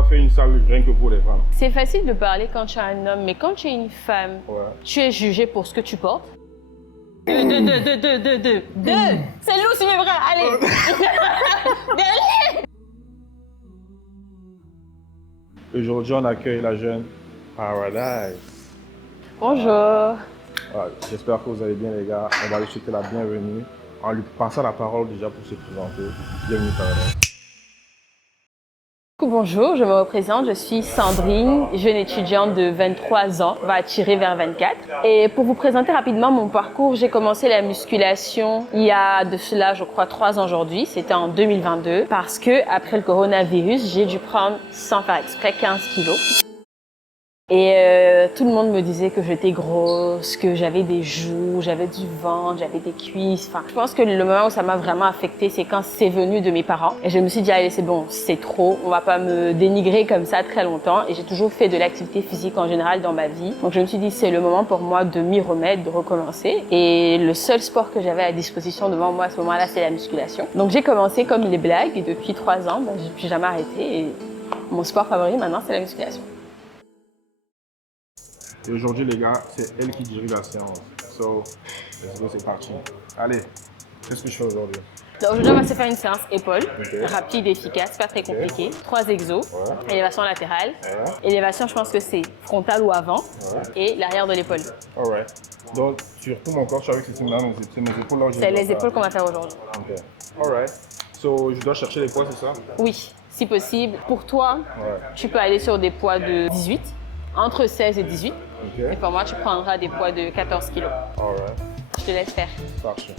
dois faire une salle rien que pour les femmes. C'est facile de parler quand tu es un homme, mais quand tu es une femme, tu es jugé pour ce que tu portes. Deux. C'est lourd sur mes bras, allez. Aujourd'hui, on accueille la jeune Paradise. Bonjour. Voilà, j'espère que vous allez bien, les gars. On va lui souhaiter la bienvenue en lui passant la parole déjà pour se présenter. Bienvenue, Paradise. Bonjour, je me représente, je suis Sandrine, jeune étudiante de 23 ans, va tirer vers 24. Et pour vous présenter rapidement mon parcours, j'ai commencé la musculation il y a de cela, je crois, 3 ans aujourd'hui, c'était en 2022, parce que après le coronavirus, j'ai dû prendre, sans faire exprès, 15 kilos. Et tout le monde me disait que j'étais grosse, que j'avais des joues, j'avais du ventre, j'avais des cuisses. Enfin, je pense que le moment où ça m'a vraiment affectée, c'est quand c'est venu de mes parents. Et je me suis dit, allez, c'est bon, c'est trop. On va pas me dénigrer comme ça très longtemps. Et j'ai toujours fait de l'activité physique en général dans ma vie. Donc je me suis dit, c'est le moment pour moi de m'y remettre, de recommencer. Et le seul sport que j'avais à disposition devant moi à ce moment-là, c'est la musculation. Donc j'ai commencé comme les blagues et depuis 3 ans, je n'ai plus jamais arrêté. Et mon sport favori maintenant, c'est la musculation. Et aujourd'hui, les gars, c'est elle qui dirige la séance. So, let's go, c'est parti. Allez, qu'est-ce que je fais aujourd'hui? Donc aujourd'hui, on va se faire une séance épaules, rapide et efficace, pas très compliqué. 3 exos, élévation latérale. Élévation, je pense que c'est frontale ou avant, et l'arrière de l'épaule. Alright. Donc, sur tout mon corps, je savais que c'est mes épaules là. C'est les épaules qu'on va faire aujourd'hui. Ok. Alright. So, je dois chercher les poids, c'est ça? Oui, si possible. Pour toi, tu peux aller sur des poids de 18, entre 16 et 18. Et pour moi, tu prendras des poids de 14 kg. Alright. Je te laisse faire. Parfait.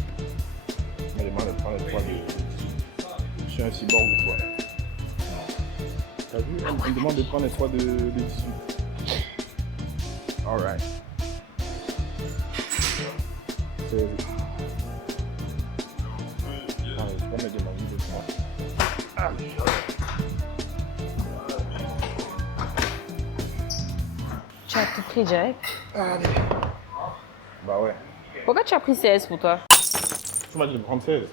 Je me demande de prendre les poids de... Je suis un cyborg ou quoi? T'as vu? On me demande de prendre les poids de 18. Alright. C'est... Ah, je peux me demander de moi. Ah, Tu as tout pris direct. allez. Bah ouais. Pourquoi tu as pris 16 pour toi? Tu m'as dit de prendre 16.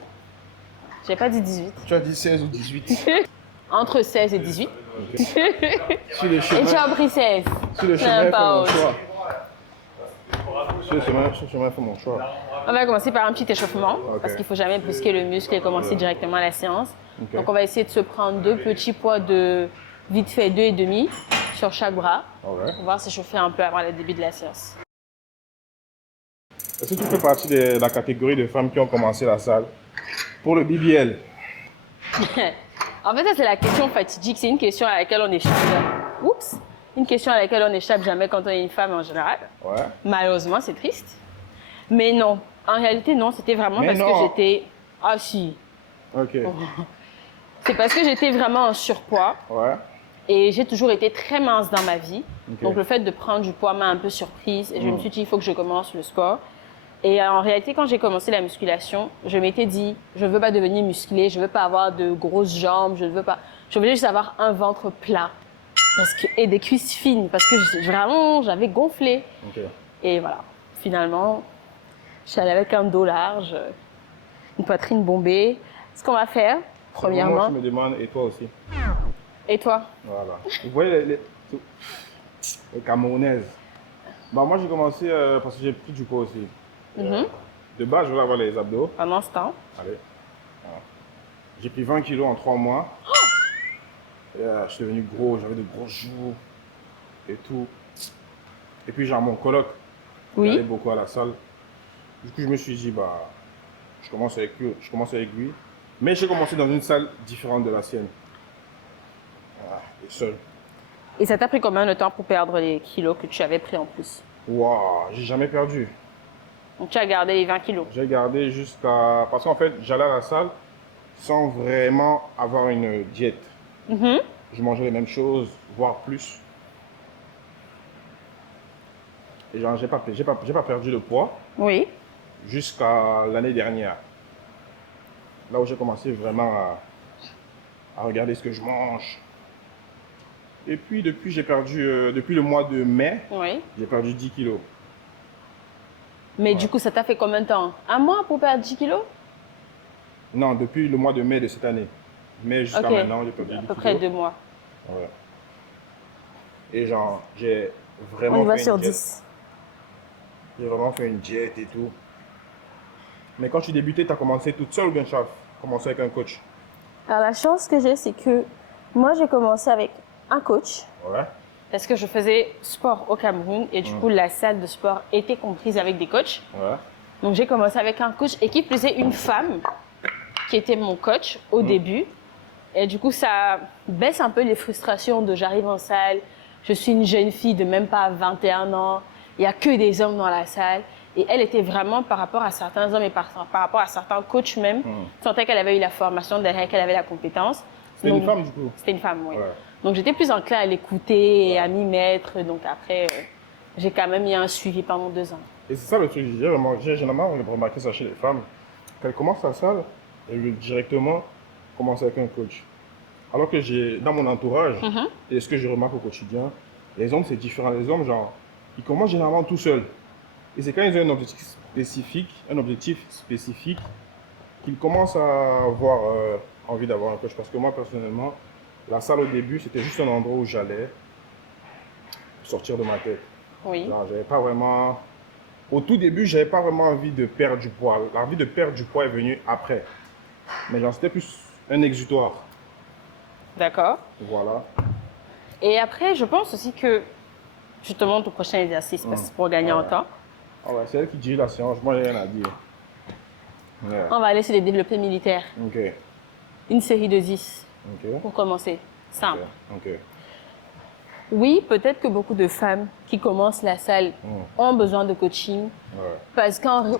J'ai pas dit 18. Tu as dit 16 ou 18. Entre 16 et 18. Sur le chemin. Et tu as pris 16. Sur le chemin, fais pas mon haute. choix. Sur le chemin, fais mon choix. On va commencer par un petit échauffement, parce qu'il ne faut jamais brusquer le muscle et commencer directement la séance. Donc on va essayer de se prendre 2 petits poids de vite fait 2,5 sur chaque bras. On va s'échauffer un peu avant le début de la séance. Est-ce que tu fais partie de la catégorie de femmes qui ont commencé la salle pour le BBL? En fait, ça c'est la question fatidique, c'est une question à laquelle on échappe. Oups! Une question à laquelle on n'échappe jamais quand on est une femme en général. Malheureusement, c'est triste. Mais non, en réalité non, c'était vraiment parce que j'étais... Ah si. Ok. C'est parce que j'étais vraiment en surpoids. Et j'ai toujours été très mince dans ma vie. Donc le fait de prendre du poids m'a un peu surprise. Et je me suis dit, il faut que je commence le sport. Et en réalité, quand j'ai commencé la musculation, je m'étais dit, je ne veux pas devenir musclée, je ne veux pas avoir de grosses jambes, je voulais juste avoir un ventre plat et des cuisses fines parce que vraiment, j'avais gonflé. Et voilà, finalement, je suis allée avec un dos large, une poitrine bombée. Ce qu'on va faire, premièrement... Moi, je me demande, et toi aussi? Et toi? Voilà. Vous voyez les Camerounaises. Bah, moi, j'ai commencé parce que j'ai pris du poids aussi. De base, je voulais avoir les abdos. Pendant ce temps? Allez. Voilà. J'ai pris 20 kilos en 3 mois. Et, je suis devenu gros, j'avais de grosses joues et tout. Et puis, genre, mon coloc, il allait beaucoup à la salle. Du coup, je me suis dit, bah, je commence avec lui. Mais j'ai commencé dans une salle différente de la sienne. Voilà, et seul. Et ça t'a pris combien de temps pour perdre les kilos que tu avais pris en plus? Waouh, j'ai jamais perdu. Donc tu as gardé les 20 kilos? J'ai gardé jusqu'à... Parce qu'en fait, j'allais à la salle sans vraiment avoir une diète. Je mangeais les mêmes choses, voire plus. Et genre, j'ai pas perdu de poids. Oui. Jusqu'à l'année dernière. Là où j'ai commencé vraiment à regarder ce que je mange. Et puis, depuis le mois de mai, j'ai perdu 10 kilos. Mais du coup, ça t'a fait combien de temps? Un mois pour perdre 10 kilos? Non, depuis le mois de mai de cette année. Mais jusqu'à maintenant, j'ai perdu 10 kilos. À peu près 2 mois. Et genre, j'ai On vraiment y va fait sur une diète. 10. J'ai vraiment fait une diète et tout. Mais quand tu débutais, tu as commencé toute seule ou bien tu as commencé avec un coach? Alors la chance que j'ai, c'est que moi j'ai commencé avec un coach Ouais. parce que je faisais sport au Cameroun et du coup la salle de sport était comprise avec des coachs. Ouais. Donc j'ai commencé avec un coach et qui faisait une femme qui était mon coach au début. Et du coup ça baisse un peu les frustrations de j'arrive en salle, je suis une jeune fille de même pas 21 ans, il n'y a que des hommes dans la salle. Et elle était vraiment par rapport à certains hommes et par rapport à certains coachs même, tu sentais qu'elle avait eu la formation derrière, qu'elle avait la compétence. C'était une Donc, femme du coup? C'était une femme, oui. Ouais. Donc j'étais plus enclin à l'écouter et à m'y mettre. Donc après, j'ai quand même eu un suivi pendant 2 ans. Et c'est ça le truc, j'ai généralement remarqué ça chez les femmes. Quand elles commencent la salle, elles veulent directement commencer avec un coach. Alors que j'ai, dans mon entourage, et ce que je remarque au quotidien, les hommes c'est différent. Les hommes, genre, ils commencent généralement tout seuls. Et c'est quand ils ont un objectif spécifique, qu'ils commencent à avoir envie d'avoir un coach. Parce que moi, personnellement, la salle au début, c'était juste un endroit où j'allais sortir de ma tête. Oui. Genre, j'avais pas vraiment... Au tout début, j'avais pas vraiment envie de perdre du poids. L'envie de perdre du poids est venue après. Mais genre, c'était plus un exutoire. D'accord. Voilà. Et après, je pense aussi que je te montre au prochain exercice parce que c'est pour gagner en temps. Ah ouais, c'est elle qui dirige la séance. Moi, j'ai rien à dire. Yeah. On va aller sur les développés militaires. Ok. Une série de 10 Ok. pour commencer. Simple. Ok. Oui, peut-être que beaucoup de femmes qui commencent la salle ont besoin de coaching Ouais. parce qu'on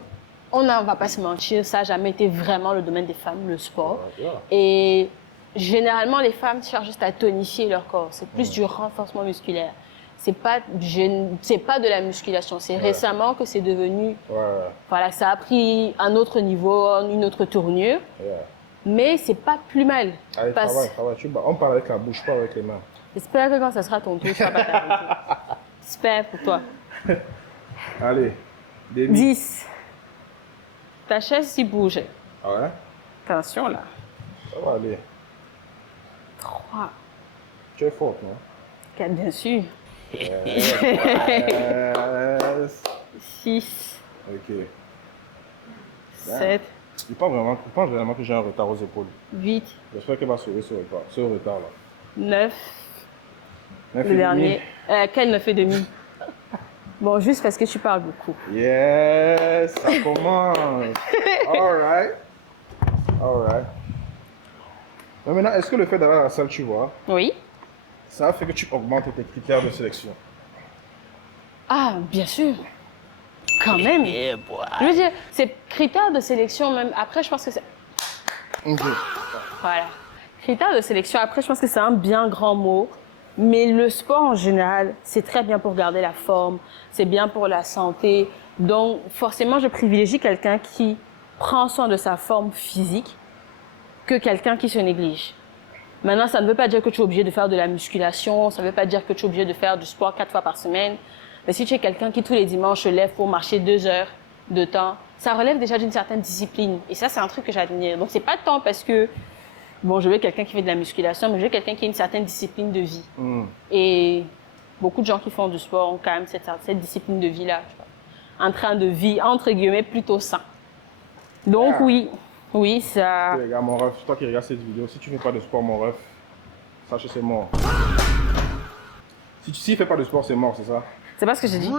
ne va pas se mentir, ça n'a jamais été vraiment le domaine des femmes, le sport. Ouais, yeah. Et généralement, les femmes cherchent juste à tonifier leur corps. C'est plus du renforcement musculaire. C'est pas de la musculation. C'est récemment que c'est devenu... Ouais. Voilà, ça a pris un autre niveau, une autre tournure. Yeah. Mais c'est pas plus mal. Allez, travaille. On parle avec la bouche, pas avec les mains. J'espère que quand ça sera ton tour, tu vas pas t'arrêter. J'espère pour toi. Allez. 10. Ta chaise s'y bouge. Ah ouais? Attention là. Ça va aller. 3. Tu es forte, non? 4, bien sûr. Yes. 6. Ok. 7. Je pense vraiment que j'ai un retard aux épaules. 8. J'espère qu'elle va sauver ce retard-là. 9. Neuf et Le demi. dernier. Quel 9 et demi? Bon, juste parce que tu parles beaucoup. Yes, ça commence. Alright. Mais maintenant, est-ce que le fait d'aller à la salle, tu vois, Oui. ça fait que tu augmentes tes critères de sélection? Ah, bien sûr. Quand même. Je veux dire, ces critères de sélection, même après, je pense que c'est. Ok. Voilà. Critères de sélection, après, je pense que c'est un bien grand mot. Mais le sport en général, c'est très bien pour garder la forme, c'est bien pour la santé. Donc, forcément, je privilégie quelqu'un qui prend soin de sa forme physique que quelqu'un qui se néglige. Maintenant, ça ne veut pas dire que tu es obligé de faire de la musculation, ça ne veut pas dire que tu es obligé de faire du sport 4 fois par semaine. Mais si tu es quelqu'un qui tous les dimanches se lève pour marcher 2 heures de temps, ça relève déjà d'une certaine discipline. Et ça, c'est un truc que j'admire. Donc, c'est pas tant parce que bon, je veux quelqu'un qui fait de la musculation, mais je veux quelqu'un qui a une certaine discipline de vie. Et beaucoup de gens qui font du sport ont quand même cette discipline de vie-là. Un train de vie, entre guillemets, plutôt sain. Donc oui, ça... Les gars, mon ref, toi qui regardes cette vidéo, si tu fais pas de sport, mon ref, sache que c'est mort. Si tu fais pas de sport, c'est mort, c'est ça? C'est pas ce que j'ai dit.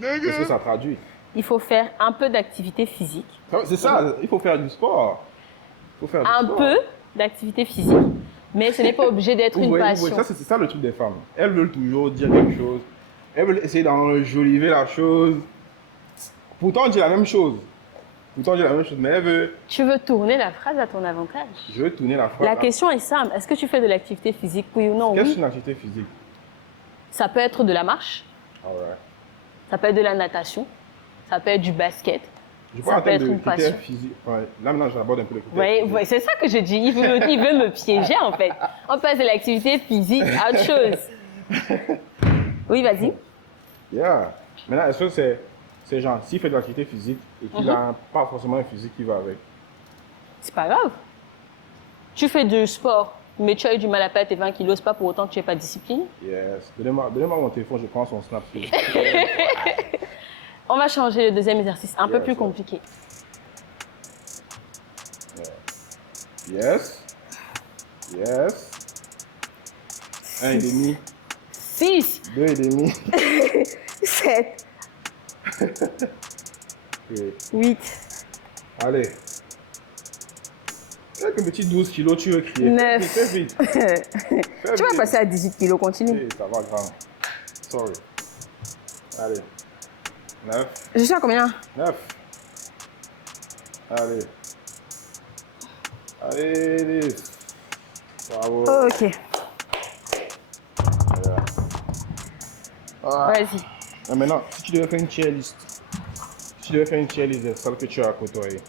Qu'est-ce que ça traduit? Il faut faire un peu d'activité physique. C'est ça, il faut faire du sport. Un peu d'activité physique. Mais ce n'est pas obligé d'être une passion. Ça, c'est ça le truc des femmes. Elles veulent toujours dire quelque chose. Elles veulent essayer d'enjoliver la chose. Pourtant, on dit la même chose. Mais elle veut... Tu veux tourner la phrase à ton avantage. Je veux tourner la phrase. La question est simple. Est-ce que tu fais de l'activité physique, oui ou non? Qu'est-ce Oui. qu'une activité physique? Ça peut être de la marche. Alright. Ça peut être de la natation. Ça peut être du basket. Je Ça parle en peut termes être de une critères passion. physiques. Ouais. Là, maintenant, j'aborde un peu les critères. Oui, c'est ça que je dis. Il veut me piéger, en fait. On passe de l'activité physique à autre chose. Oui, vas-y. Yeah. Maintenant, est-ce que c'est genre, s'il fait de l'activité physique et qu'il n'a pas forcément un physique qui va avec? C'est pas grave. Tu fais du sport Mais tu as eu du mal à perdre tes 20 kilos, c'est pas pour autant que tu n'es pas discipliné. Yes. Donnez-moi mon téléphone, je prends son snap. On va changer le deuxième exercice, un peu Yes, plus yes. compliqué. Yes. Yes. 1,5. 6, 2,5. 7, Ok. 8, Allez. Avec un petit 12 kilos, tu veux crier. 9. Fais vite. Tu vas passer à 18 kilos, continue. Ça va grand. Sorry. Allez. 9. Je suis à combien? 9. Allez. Allez, 10. Bravo. Ok, Voilà. Ah. vas-y. Ah, maintenant, si tu devais faire une tier list, des salles que tu as côtoyées,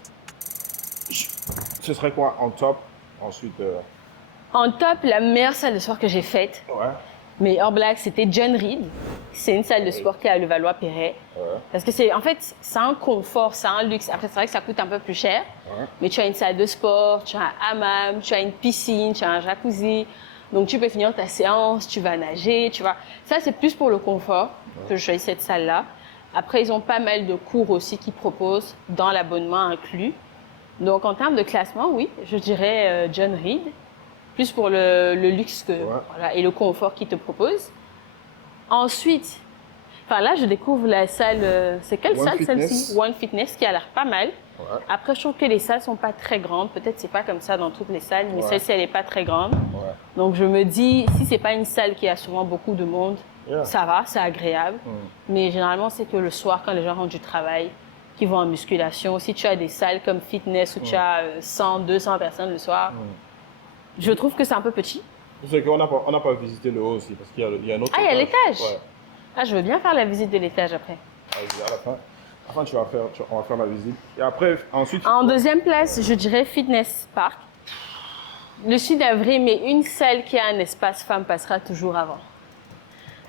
ce serait quoi en top? Ensuite, En top, la meilleure salle de sport que j'ai faite, ouais. mais hors blague, c'était John Reed. C'est une salle de sport qui est à Levallois-Perret. Ouais. Parce que c'est un confort, c'est un luxe. Après, c'est vrai que ça coûte un peu plus cher. Ouais. Mais tu as une salle de sport, tu as un hammam, tu as une piscine, tu as un jacuzzi. Donc, tu peux finir ta séance, tu vas nager, tu vas. Ça, c'est plus pour le confort que je choisis cette salle-là. Après, ils ont pas mal de cours aussi qu'ils proposent dans l'abonnement inclus. Donc, en termes de classement, oui, je dirais John Reed. Plus pour le luxe voilà, et le confort qu'ils te proposent. Ensuite, enfin là, je découvre la salle. C'est quelle salle celle-ci? One Fitness, qui a l'air pas mal. Ouais. Après, je trouve que les salles sont pas très grandes. Peut-être c'est pas comme ça dans toutes les salles, mais celle-ci, elle est pas très grande. Ouais. Donc je me dis, si c'est pas une salle qui a souvent beaucoup de monde, ça va, c'est agréable. Mais généralement, c'est que le soir, quand les gens rentrent du travail, qui vont en musculation, si tu as des salles comme fitness où tu as 100, 200 personnes le soir, je trouve que c'est un peu petit. C'est qu'on n'a pas visité le haut aussi, parce qu'il y a un autre Ah, il y a l'étage. Ouais. Ah, je veux bien faire la visite de l'étage après. Vas-y, à la fin. Enfin, on va faire la visite. Et après, ensuite... En deuxième place, je dirais Fitness Park. Le Sud d'Avril, mais une salle qui a un espace femme passera toujours avant.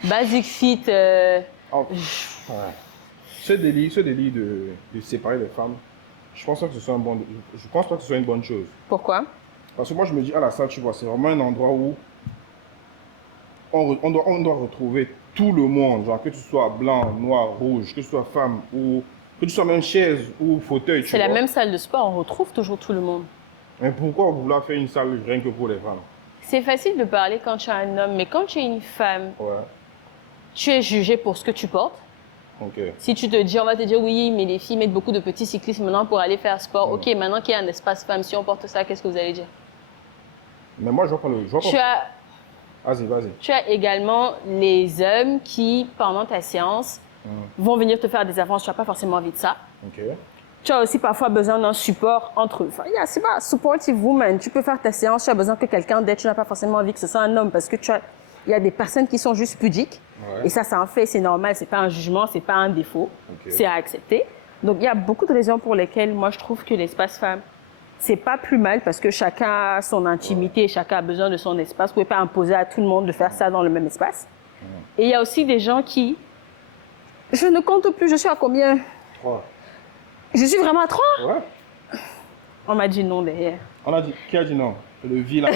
Basic Fit, Ce délit de séparer les femmes, je pense pas que ce soit une bonne chose. pourquoi? Parce que moi, je me dis, à la salle, tu vois, c'est vraiment un endroit où on doit retrouver tout le monde, genre que tu sois blanc, noir, rouge, que tu sois femme, ou que tu sois même chaise ou fauteuil. C'est la même salle de sport, on retrouve toujours tout le monde. Mais pourquoi vouloir faire une salle rien que pour les femmes? C'est facile de parler quand tu es un homme, mais quand tu es une femme, Ouais. tu es jugé pour ce que tu portes. Ok. Si tu te dis, on va te dire, oui, mais les filles mettent beaucoup de petits cyclistes maintenant pour aller faire sport. Ok, maintenant qu'il y a un espace femme, si on porte ça, qu'est-ce que vous allez dire? Mais moi, je vois pas le... Vas-y. Tu as également les hommes qui, pendant ta séance, vont venir te faire des avances. Tu n'as pas forcément envie de ça. Ok. Tu as aussi parfois besoin d'un support entre eux. Enfin, c'est pas supportive woman. Tu peux faire ta séance, tu as besoin que quelqu'un d'aide. Tu n'as pas forcément envie que ce soit un homme parce que il y a des personnes qui sont juste pudiques. Ouais. Et ça, c'est un fait, c'est normal. C'est pas un jugement, c'est pas un défaut. Ok. C'est à accepter. Donc, il y a beaucoup de raisons pour lesquelles moi, je trouve que l'espace femme, c'est pas plus mal parce que chacun a son intimité, chacun a besoin de son espace. Vous pouvez pas imposer à tout le monde de faire ça dans le même espace. Et il y a aussi des gens qui, je ne compte plus, je suis à combien? 3. Je suis vraiment à 3? Ouais. On m'a dit non derrière. Qui a dit non? Le vilain.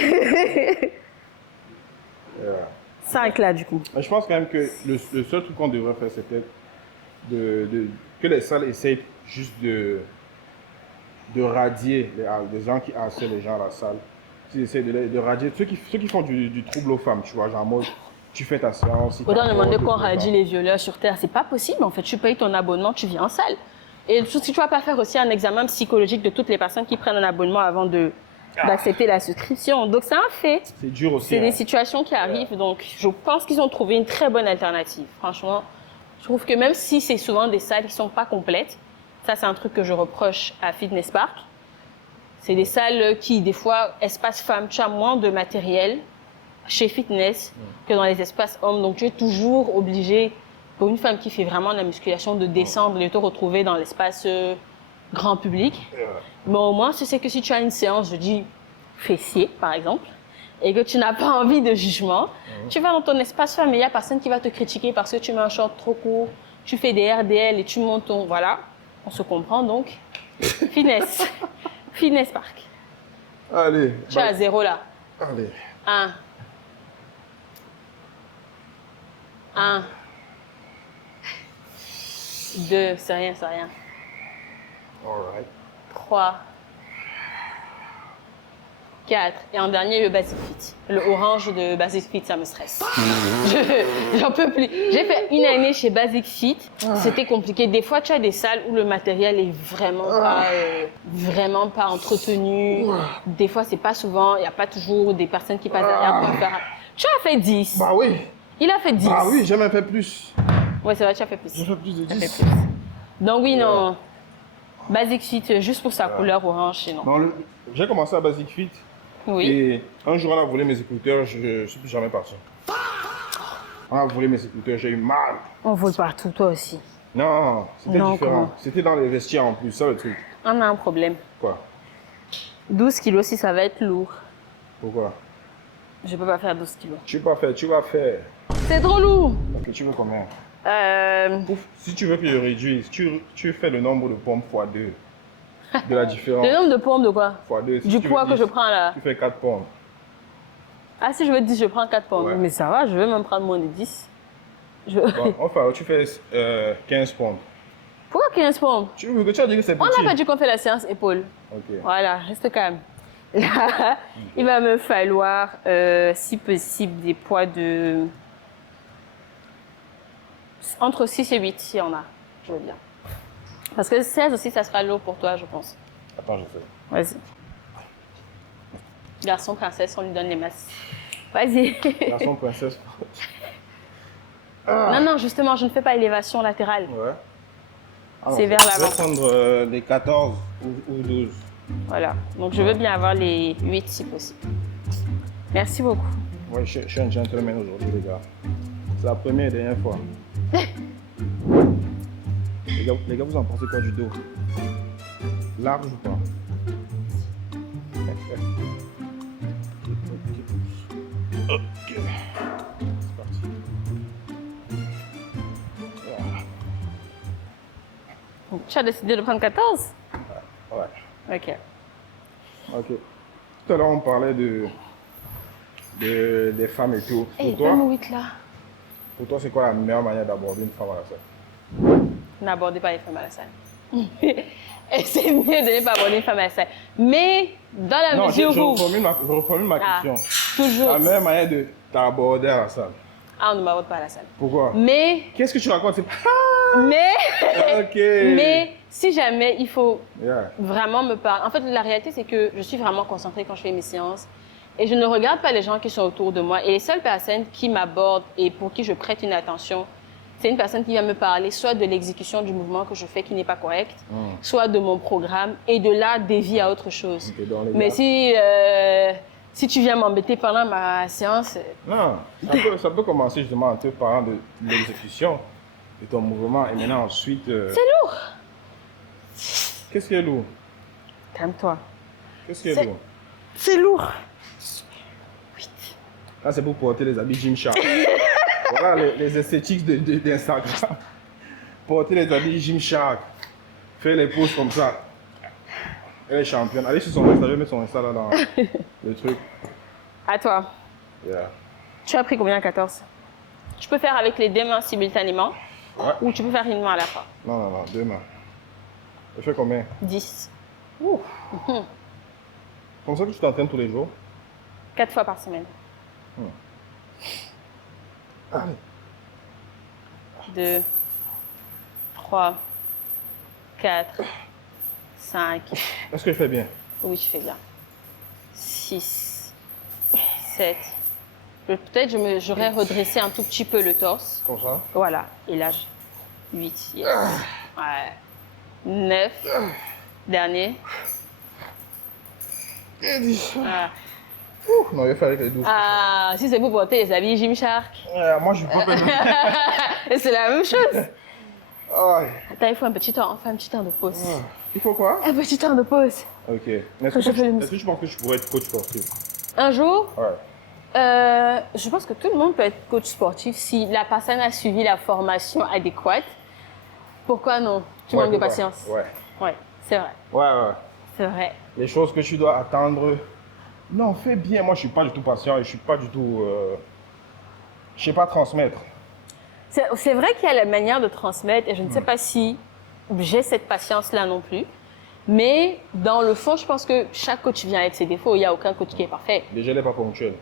5 là du coup. Mais je pense quand même que le seul truc qu'on devrait faire, c'est peut-être que les salles essayent juste de radier les gens qui harcèlent les gens à la salle. Ils essaient de radier ceux qui font du trouble aux femmes, tu vois, genre en mode, tu fais ta séance. Si Autant demander qu'on radie les violeurs sur Terre, c'est pas possible en fait. Tu payes ton abonnement, tu viens en salle. Et si tu vas pas faire aussi un examen psychologique de toutes les personnes qui prennent un abonnement avant d'accepter la souscription. Donc c'est un fait. C'est dur aussi. C'est des situations qui arrivent. Donc je pense qu'ils ont trouvé une très bonne alternative. Franchement, je trouve que même si c'est souvent des salles qui sont pas complètes, ça c'est un truc que je reproche à Fitness Park. C'est des salles qui, des fois, espace femmes, tu as moins de matériel chez Fitness que dans les espaces hommes. Donc tu es toujours obligé, pour une femme qui fait vraiment de la musculation, de descendre et de te retrouver dans l'espace grand public. Mais au moins, c'est que si tu as une séance, je dis fessier, par exemple, et que tu n'as pas envie de jugement, tu vas dans ton espace femme et il n'y a personne qui va te critiquer parce que tu mets un short trop court, tu fais des RDL et tu montes ton... Voilà, on se comprend donc. Fitness Park. Allez. Tu es à 0 là. Allez. 1. 1. 2. C'est rien, c'est rien. Alright. 3. 4. Et en dernier, le Basic Fit. Le orange de Basic Fit, ça me stresse. J'en peux plus. J'ai fait une année chez Basic Fit. C'était compliqué. Des fois, tu as des salles où le matériel est vraiment pas entretenu. Des fois, c'est pas souvent. Il n'y a pas toujours des personnes qui passent derrière pour faire. Tu as fait 10. Bah oui. Il a fait 10. Bah oui, j'ai même fait plus. Ouais, c'est vrai, tu as fait plus. J'ai fait plus de Tu as 10. fait plus. Donc oui, non. Basic Fit, juste pour sa couleur orange, sinon. J'ai commencé à Basic Fit. Oui. Et un jour, on a volé mes écouteurs, je ne suis plus jamais parti. On a volé mes écouteurs, j'ai eu mal. On vole partout, toi aussi. Non, c'était Non, différent. comment? C'était dans les vestiaires en plus, ça le truc. On a un problème. Quoi? 12 kilos, si ça va être lourd. Pourquoi? Je peux pas faire 12 kilos. Tu vas faire, tu vas faire. C'est trop lourd. Ok, tu veux combien? Ouf. Si tu veux que je réduise, tu fais le nombre de pommes x 2. De la différence. Le nombre de pommes de quoi? X 2. Du poids que je prends là. Tu fais 4 pommes. Ah, si je veux 10, je prends 4 pommes. Ouais. Mais ça va, je veux même prendre moins de 10. Bon, enfin, tu fais 15 pommes. Pourquoi 15 pommes? Tu as dit que c'est petit. On n'a pas dit qu'on fait la séance épaule. Ok. Voilà, reste calme. Là, il va me falloir, si possible, des poids de... Entre 6 et 8, s'il y en a. Je veux bien. Parce que 16 aussi, ça sera lourd pour toi, je pense. Attends, je fais. Vas-y. Garçon, princesse, on lui donne les masses. Vas-y. Garçon, princesse. Non, non, justement, je ne fais pas élévation latérale. Ouais. C'est vers l'avant. Je vais prendre les 14 ou 12. Voilà. Donc, je veux bien avoir les 8 si possible. Merci beaucoup. Ouais, je suis un gentleman aujourd'hui, les gars. C'est la première et dernière fois. les gars, vous en pensez quoi du dos? Large ou pas? Ok. C'est parti. Tu as décidé de prendre 14? Ouais. Ok. Ok. Tout à l'heure, on parlait des femmes et tout. Hey, donne-moi 8 là. Pour toi, c'est quoi la meilleure manière d'aborder une femme à la salle? N'abordez pas les femmes à la salle. Et c'est mieux de ne pas aborder une femme à la salle. Mais dans la Non, mesure où... je reformule ma Ah, question. toujours. La meilleure manière de t'aborder à la salle. Ah, on ne m'aborde pas à la salle. Pourquoi? Mais... Qu'est-ce que tu racontes? C'est Mais... Ok. Mais si jamais il faut Yeah. vraiment me parler... En fait, la réalité, c'est que je suis vraiment concentrée quand je fais mes séances. Et je ne regarde pas les gens qui sont autour de moi. Et les seules personnes qui m'abordent et pour qui je prête une attention, c'est une personne qui va me parler soit de l'exécution du mouvement que je fais qui n'est pas correct, soit de mon programme, et de là dévier à autre chose. Ok, dans les Mais gars. si tu viens m'embêter pendant ma séance, Non, ça peut commencer justement en te parlant de l'exécution de ton mouvement et maintenant ensuite... c'est lourd. Qu'est-ce qui est lourd? Calme-toi. Qu'est-ce qui est lourd? C'est lourd. Là, c'est pour porter les habits Gymshark. Voilà les esthétiques d'Instagram. Porter les habits Gymshark. Faire les poses comme ça. Elle est championne. Allez sur son Insta, je vais mettre son Insta là dans le truc. À toi. Yeah. Tu as pris combien, 14? Tu peux faire avec les deux mains simultanément, Ouais. ou tu peux faire une main à la fois. Non, deux mains. Je fais combien? 10. Comme ça que tu t'entraînes tous les jours? 4 fois par semaine. Allez. 2, 3, 4, 5. Est-ce que je fais bien? Oui, tu fais bien. 6, 7. Peut-être j'aurais redressé un tout petit peu le torse. Comme ça? Voilà. Et là, 8. Yes. Ouais. 9. Dernier. Et 10. Ah. Non, il va faire avec les 12. Ah, si c'est pour porter les habits Gymshark. Moi, je ne peux pas Et c'est la même chose. Ah, Attends, il faut un petit temps. On fait un petit temps de pause. il faut quoi? Un petit temps de pause. Ok. Mais est-ce Je fais le que tu penses que je pourrais être coach sportif? Un jour, Ouais. je pense que tout le monde peut être coach sportif si la personne a suivi la formation adéquate. Pourquoi non? Tu manques de pourquoi? patience. Ouais. Ouais, c'est vrai. Ouais. C'est vrai. Les choses que tu dois attendre Non, fais bien. Moi, je suis pas du tout patient et je suis pas du tout. Je sais pas transmettre. C'est vrai qu'il y a la manière de transmettre et je ne sais pas si j'ai cette patience-là non plus. Mais dans le fond, je pense que chaque coach vient avec ses défauts. Il n'y a aucun coach qui est parfait. Déjà, elle n'est pas ponctuelle.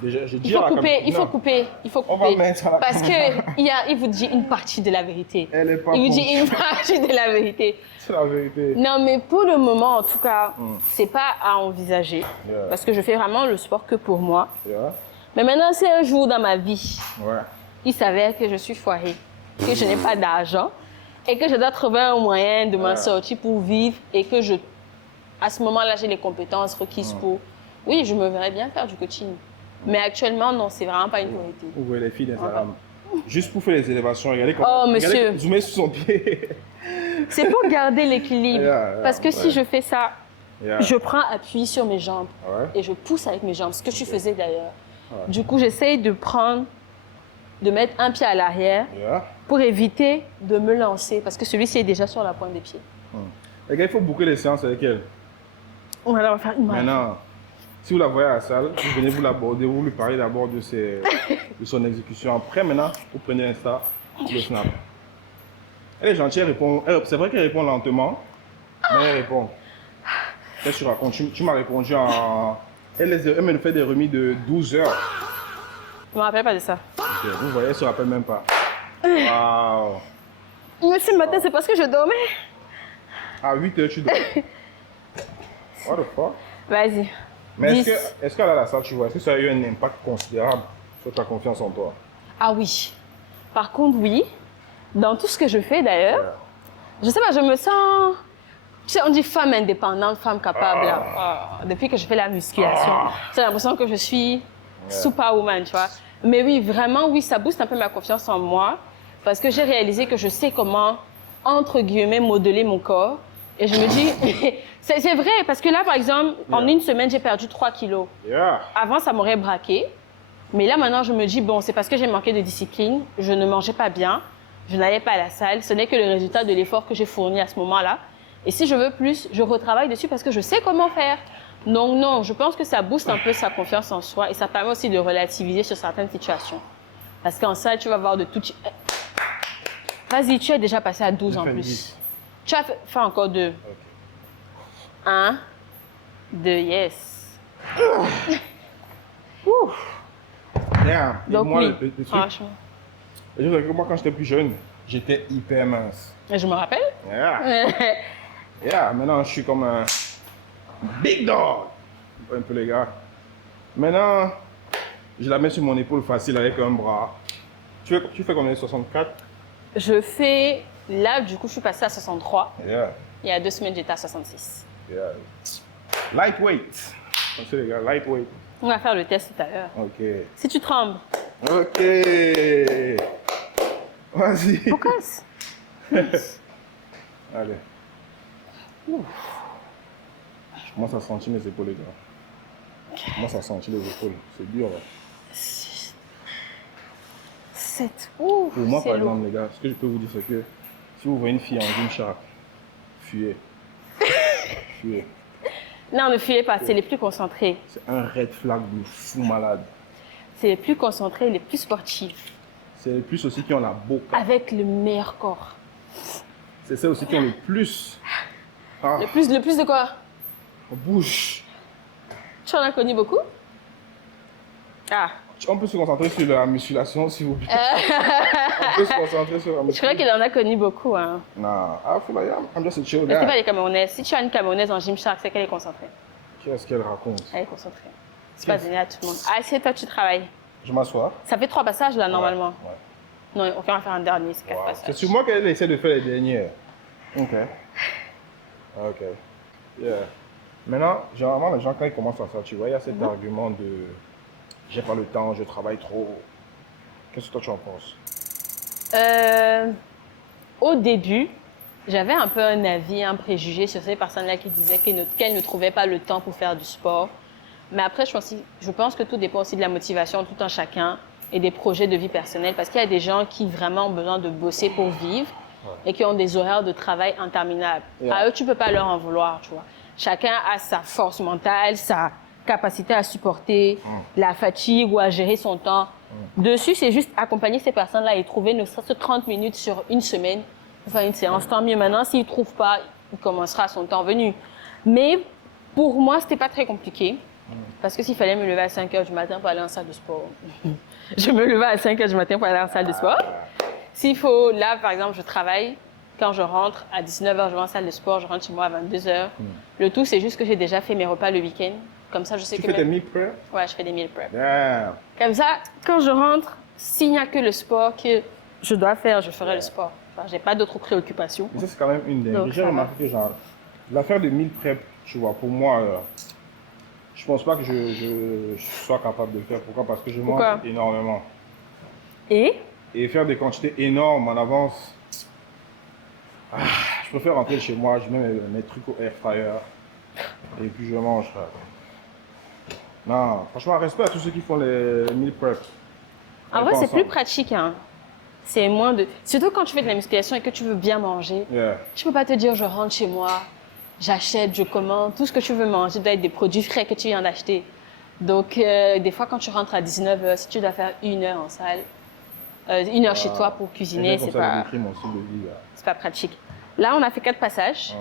Déjà, j'ai dit Il faut couper, il faut couper, il faut couper. On va mettre à la Parce qu'il vous dit une partie de la vérité. Elle est pas Il vous dit ponctuelle. une partie de la vérité. C'est la vérité. Non, mais pour le moment, en tout cas, c'est pas à envisager. Yeah. Parce que je fais vraiment le sport que pour moi. Yeah. Mais maintenant, c'est un jour dans ma vie, Ouais. il s'avère que je suis foirée, que je n'ai pas d'argent et que je dois trouver un moyen de m'en sortir pour vivre et que à ce moment-là, j'ai les compétences requises pour. Oui, je me verrais bien faire du coaching. Mais actuellement, non, c'est vraiment pas une priorité. Vous voyez les filles d'Instagram. Juste pour faire les élévations, regardez comment. Oh, regardez monsieur. comme zoomer sur son pied. C'est pour garder l'équilibre. Parce que si je fais ça, je prends appui sur mes jambes et je pousse avec mes jambes, ce que tu faisais d'ailleurs. Du coup, j'essaye de mettre un pied à l'arrière pour éviter de me lancer parce que celui-ci est déjà sur la pointe des pieds. Les gars, il faut boucler les séances avec elle. Voilà, on va faire une marche. Maintenant, si vous la voyez à la salle, vous venez vous l'aborder, vous lui parlez d'abord de son exécution. Après, maintenant, vous prenez Insta, le snap. Elle est gentille, elle répond. C'est vrai qu'elle répond lentement, mais elle répond. Qu'est-ce que tu racontes? Tu m'as répondu en. Elle me fait des remis de 12 heures. Je me rappelle pas de ça. Okay, vous voyez, elle ne se rappelle même pas. Waouh! Mais ce matin, c'est parce que je dormais. À 8 heures, tu dors. What the fuck? Vas-y. Mais est-ce qu'à la salle, tu vois, est-ce que ça a eu un impact considérable sur ta confiance en toi? Ah oui. Par contre, oui. Dans tout ce que je fais d'ailleurs, je sais pas, je me sens. Tu sais, on dit femme indépendante, femme capable. Depuis que je fais la musculation, j'ai l'impression que je suis superwoman, tu vois. Mais oui, vraiment, oui, ça booste un peu ma confiance en moi parce que j'ai réalisé que je sais comment, entre guillemets, modeler mon corps. Et je me dis, c'est vrai, parce que là, par exemple, en une semaine, j'ai perdu 3 kilos. Avant, ça m'aurait braqué. Mais là, maintenant, je me dis, bon, c'est parce que j'ai manqué de discipline, je ne mangeais pas bien, je n'allais pas à la salle. Ce n'est que le résultat de l'effort que j'ai fourni à ce moment-là. Et si je veux plus, je retravaille dessus parce que je sais comment faire. Donc non, je pense que ça booste un peu sa confiance en soi et ça permet aussi de relativiser sur certaines situations. Parce qu'en salle, tu vas voir de tout. Vas-y, tu es déjà passé à 12 en plus. 10. Tu as fait encore 2. Okay. 1, 2, yes. Yeah. Donc moi, oui, le truc, franchement. moi, quand j'étais plus jeune, j'étais hyper mince. Et je me rappelle. Maintenant, je suis comme un big dog. Un peu les gars. Maintenant, je la mets sur mon épaule facile avec un bras. Tu fais combien? 64? Je fais... Là, du coup, je suis passée à 63. Yeah. Il y a 2 semaines, j'étais à 66. Yeah. Lightweight. Comme ça, les gars, lightweight. On va faire le test tout à l'heure. Ok. Si tu trembles. Ok. Vas-y. Focus. Allez. Je commence à sentir mes épaules, les gars. Je commence à sentir les épaules. C'est dur, là. 7. Pour moi, par lourd. exemple, les gars, ce que je peux vous dire, c'est que si vous voyez une fille en jean sharp, fuyez. Fuyez. Non, ne fuyez pas, c'est les plus concentrés. C'est un red flag de fou malade. C'est les plus concentrés, les plus sportifs. C'est les plus aussi qui ont la boca. Avec le meilleur corps. C'est celles aussi qui ont le plus. Ah, Le plus de quoi? bouche. Tu en as connu beaucoup? Ah. On peut se concentrer sur la musculation, s'il vous plaît. On peut se concentrer sur la Je crois musculation. qu'il en a connu beaucoup. Hein. Nah, I feel like I'm just a chill Mais c'est pas guy. les Camerounaises. Si tu as une Camerounaise en Gymshark, c'est qu'elle est concentrée. Qu'est-ce qu'elle raconte? Elle est concentrée. C'est pas donné à tout le monde. Ah, si toi tu travailles. Je m'assois. Ça fait 3 passages là, normalement. Ouais. Non, on va faire un dernier, c'est 4 Wow. passages. C'est sur moi qu'elle essaie de faire les dernières. Ok. Ok. Yeah. Maintenant, généralement, les gens, quand ils commencent à faire, tu vois, il y a cet argument de j'ai pas le temps, je travaille trop. Qu'est-ce que toi tu en penses? Au début, j'avais un peu un avis, un préjugé sur ces personnes-là qui disaient qu'elles ne trouvaient pas le temps pour faire du sport. Mais après, je pense que tout dépend aussi de la motivation de tout un chacun et des projets de vie personnelle. Parce qu'il y a des gens qui vraiment ont besoin de bosser pour vivre et qui ont des horaires de travail interminables. À eux, tu peux pas leur en vouloir, tu vois. chacun a sa force mentale, sa capacité à supporter la fatigue ou à gérer son temps. Dessus, c'est juste accompagner ces personnes-là et trouver ne serait-ce que 30 minutes sur une semaine pour faire une séance. Tant mieux maintenant, s'il ne trouve pas, il commencera à son temps venu. Mais pour moi, c'était pas très compliqué. Parce que s'il fallait me lever à 5 h du matin pour aller en salle de sport, je me levais à 5 h du matin pour aller en salle de sport. S'il faut, là, par exemple, je travaille. Quand je rentre à 19 h, je vais en salle de sport, je rentre chez moi à 22 h. Le tout, c'est juste que j'ai déjà fait mes repas le week-end. Comme ça, je sais Tu que... fais tes meal prep? Ouais, je fais des meal prep. Yeah. Comme ça, quand je rentre, s'il n'y a que le sport que je dois faire, je ferai le sport. Enfin, j'ai pas d'autres préoccupations. Mais ça, c'est quand même une des... Donc, J'ai ça remarqué que genre, l'affaire de meal prep, tu vois, pour moi, je pense pas que je sois capable de le faire. Pourquoi? Parce que je Pourquoi? mange énormément. Et Et faire des quantités énormes en avance, je préfère rentrer chez moi, je mets mes trucs au air fryer et puis je mange. Non, franchement, respect à tous ceux qui font les meal prep. en vrai, c'est plus pratique. Hein. C'est moins de... Surtout quand tu fais de la musculation et que tu veux bien manger. Yeah. Tu peux pas te dire, je rentre chez moi, j'achète, je commande. Tout ce que tu veux manger doit être des produits frais que tu viens d'acheter. Donc, des fois, quand tu rentres à 19 h, si tu dois faire 1 heure en salle, 1 heure chez toi pour cuisiner, c'est pas pratique. Là, on a fait 4 passages.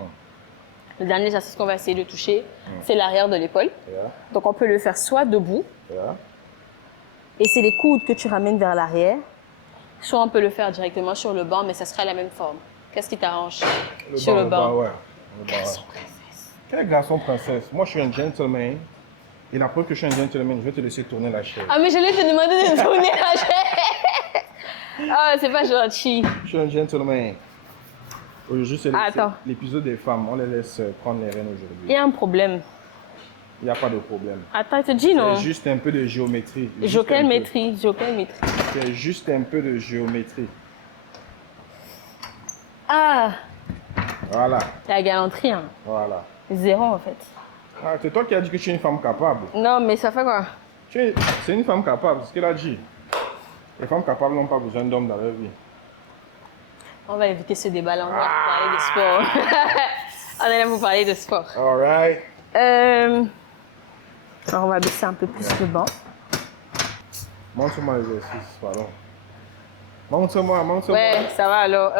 Le dernier exercice qu'on va essayer de toucher, c'est l'arrière de l'épaule. Yeah. Donc, on peut le faire soit debout, Yeah. et c'est les coudes que tu ramènes vers l'arrière, soit on peut le faire directement sur le banc, mais ça sera la même forme. Qu'est-ce qui t'arrange sur le banc? Ouais. Garçon princesse. Quel garçon princesse? Moi, je suis un gentleman. Et la preuve que je suis un gentleman, je vais te laisser tourner la chaise. Ah, mais j'allais te demander de tourner la chaise. Ah, c'est pas gentil. Je suis un gentleman. Aujourd'hui, c'est Attends. l'épisode des femmes. On les laisse prendre les rênes aujourd'hui. Il y a un problème. Il n'y a pas de problème. Attends, il te dit non. C'est juste un peu de géométrie. Juste Joquel un peu. maîtrise, joquel maîtrise. C'est juste un peu de géométrie. Ah, Voilà. la galanterie, hein. Voilà. Zéro en fait. Ah, c'est toi qui as dit que tu es une femme capable. Non, mais ça fait quoi? C'est une femme capable, c'est ce qu'elle a dit. Les femmes capables n'ont pas besoin d'hommes dans leur vie. On va éviter ce débat-là, on va parler de sport. On est là pour parler de sport. Alright. Alors on va baisser un peu plus le banc. Montre-moi l'exercice, pardon. Montre-moi. Ouais, ça va alors.